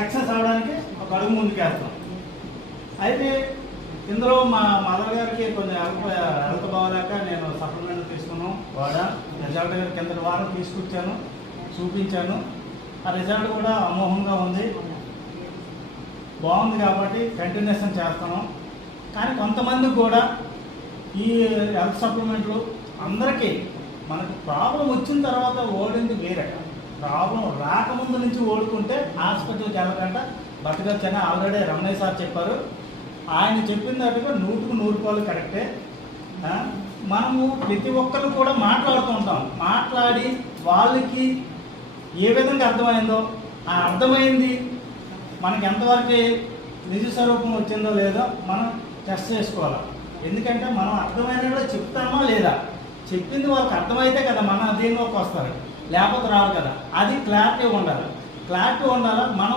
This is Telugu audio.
సక్సెస్ అవడానికి ఒక అడుగు ముందుకేస్తాం. అయితే ఇందులో మా మదర్ గారికి కొంచెం హెల్త్ బాగోలేక నేను సప్లిమెంట్ తీసుకున్నాం. రిజల్ట్ కింద వారం తీసుకొచ్చాను, చూపించాను. ఆ రిజల్ట్ కూడా అమోఘంగా ఉంది, బాగుంది. కాబట్టి కంటిన్యూషన్ చేస్తాను. కానీ కొంతమందికి కూడా ఈ హెల్త్ సప్లిమెంట్లు అందరికీ మనకు ప్రాబ్లం వచ్చిన తర్వాత ఓడింది వేరే, ప్రాబ్లం రాకముందు నుంచి ఓడుకుంటే హాస్పిటల్కి వెళ్ళకుండా బతకచ్చని ఆల్రెడీ రమణయ్య సార్ చెప్పారు. ఆయన చెప్పిన దాంట్లో 100% కరెక్టే. మనము ప్రతి ఒక్కరు కూడా మాట్లాడుతూ ఉంటాం. మాట్లాడి వాళ్ళకి ఏ విధంగా అర్థమైందో ఆ అర్థమైంది మనకి ఎంతవరకు నిజ స్వరూపం వచ్చిందో లేదో మనం టెస్ట్ చేసుకోవాలి. ఎందుకంటే మనం అర్థమైనదో చెప్తామా లేదా, చెప్పింది వాళ్ళకి అర్థమైతే కదా మన దీనిలోకి వస్తారు, లేకపోతే రావు కదా. అది క్లారిటీ ఉండాలి. మనం